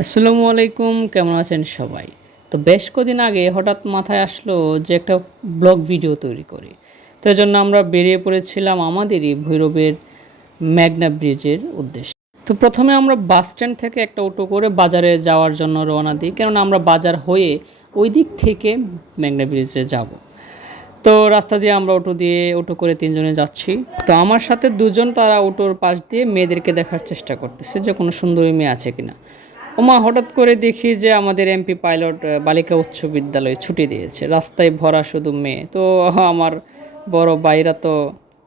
আসসালামু আলাইকুম, কেমন আছেন সবাই? তো বেশ কদিন আগে হঠাৎ মাথায় আসলো যে একটা ব্লগ ভিডিও তৈরি করি। তো এজন্য আমরা বেরিয়ে পড়েছিলাম আমাদেরই ভৈরবের মেঘনা ব্রিজের উদ্দেশ্যে। তো প্রথমে আমরা বাস স্ট্যান্ড থেকে একটা অটো করে বাজারে যাওয়ার জন্য রওনা দিই, কেননা আমরা বাজার হয়ে ওই দিক থেকে মেঘনা ব্রিজে যাব। তো রাস্তা দিয়ে আমরা অটো করে ৩ জনে যাচ্ছি। তো আমার সাথে ২ জন, তারা অটোর পাশ দিয়ে মেয়েদেরকে দেখার চেষ্টা করতেছে যে কোনো সুন্দরী মেয়ে আছে কিনা। ওমা, হঠাৎ করে দেখি যে আমাদের এমপি পাইলট বালিকা উচ্চ বিদ্যালয়ে ছুটি দিয়েছে, রাস্তায় ভরা শুধু মেয়ে। তো আমার বড় ভাইরা তো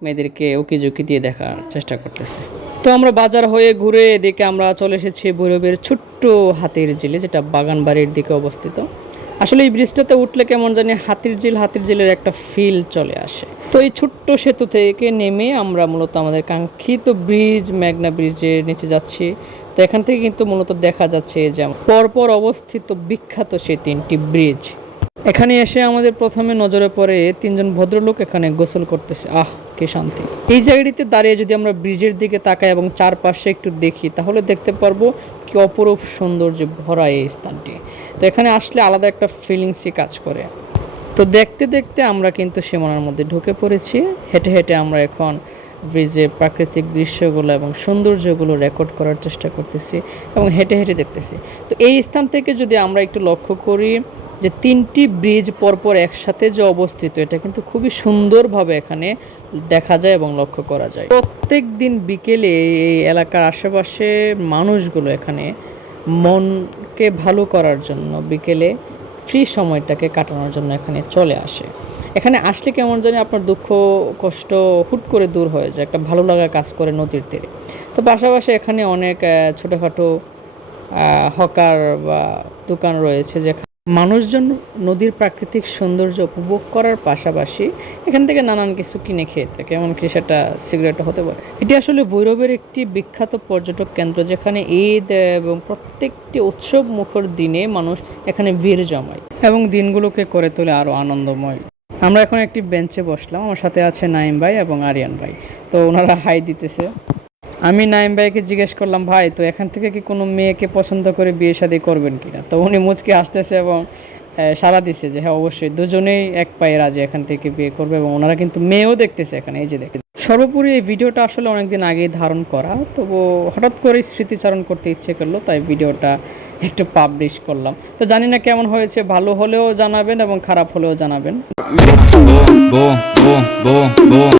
মেয়েদেরকে উকিঝুঁকি দিয়ে দেখার চেষ্টা করতেছে। তো আমরা বাজার হয়ে ঘুরে এদিকে আমরা চলে এসেছি ভৈরবের ছোট্ট হাতির ঝিলে, যেটা বাগানবাড়ির দিকে অবস্থিত। আসলে এই ব্রিজটাতে উঠলে কেমন জানি হাতির ঝিলের একটা ফিল চলে আসে। তো এই ছোট্ট সেতু থেকে নেমে আমরা মূলত আমাদের কাঙ্ক্ষিত ব্রিজ মেঘনা ব্রিজের নিচে যাচ্ছি। তো এখান থেকে কিন্তু মূলত দেখা যাচ্ছে যে পরপর অবস্থিত বিখ্যাত সেই ৩টি ব্রিজ। এখানে এসে আমাদের প্রথমে নজরে পড়ে ৩ জন ভদ্রলোক এখানে গোসল করতেছে। আহ, কি শান্তি! এই জায়গাটিতে দাঁড়িয়ে যদি আমরা ব্রিজের দিকে তাকাই এবং চারপাশে একটু দেখি, তাহলে দেখতে পারবো কি অপরূপ সৌন্দর্যে ভরা এই স্থানটি। তো এখানে আসলে আলাদা একটা ফিলিংসই কাজ করে। তো দেখতে দেখতে আমরা কিন্তু সীমানার মধ্যে ঢুকে পড়েছি। হেঁটে হেঁটে আমরা এখন ব্রিজের প্রাকৃতিক দৃশ্যগুলো এবং সৌন্দর্যগুলো রেকর্ড করার চেষ্টা করতেছি এবং হেঁটে হেঁটে দেখতেছি। তো এই স্থান থেকে যদি আমরা একটু লক্ষ্য করি যে ৩টি ব্রিজ পরপর একসাথে যে অবস্থিত, এটা কিন্তু খুবই সুন্দরভাবে এখানে দেখা যায় এবং লক্ষ্য করা যায়। প্রত্যেক দিন বিকেলে এই এলাকার আশেপাশে মানুষগুলো এখানে মনকে ভালো করার জন্য বিকেলে ফ্রি সময়টাকে কাটানোর জন্য এখানে চলে আসে। এখানে আসলে কেমন জানি আপনার দুঃখ কষ্ট হুট করে দূর হয়ে যায়, একটা ভালো লাগা কাজ করে নদীর তীরে। তো পাশাপাশি এখানে অনেক ছোটোখাটো হকার বা দোকান রয়েছে, যেখানে মানুষজন নদীর প্রাকৃতিক সৌন্দর্য উপভোগ করার পাশাপাশি এখান থেকে নানান কিছু কিনে খেয়ে থাকে, এমনকি সেটা সিগারেটও হতে পারে। এটি আসলে ভৈরবের একটি বিখ্যাত পর্যটক কেন্দ্র, যেখানে ঈদ এবং প্রত্যেকটি উৎসব মুখর দিনে মানুষ এখানে ভিড় জমায় এবং দিনগুলোকে করে তোলে আরও আনন্দময়। আমরা এখন একটি বেঞ্চে বসলাম, আমার সাথে আছে নাইম ভাই এবং আরিয়ান ভাই। তো ওনারা হাই দিতেছে। আমি নাইম ভাইকে জিজ্ঞেস করলাম, ভাই তো এখান থেকে কি কোনো মেয়েকে পছন্দ করে বিয়ে শাদী করবেন কিনা? তো উনি মুচকি আসতেছে এবং সাড়া দিচ্ছে যে হ্যাঁ, অবশ্যই দুজনেই এক পায়ে রাজি এখান থেকে বিয়ে করবে, এবং ওনারা কিন্তু মেয়েও দেখতেছে এখানে, এই যে দেখে। সর্বোপরি এই ভিডিওটা আসলে অনেকদিন আগেই ধারণ করা, তবু হঠাৎ করে স্মৃতিচারণ করতে ইচ্ছে করলো, তাই ভিডিওটা একটু পাবলিশ করলাম। তো জানি না কেমন হয়েছে, ভালো হলেও জানাবেন এবং খারাপ হলেও জানাবেন।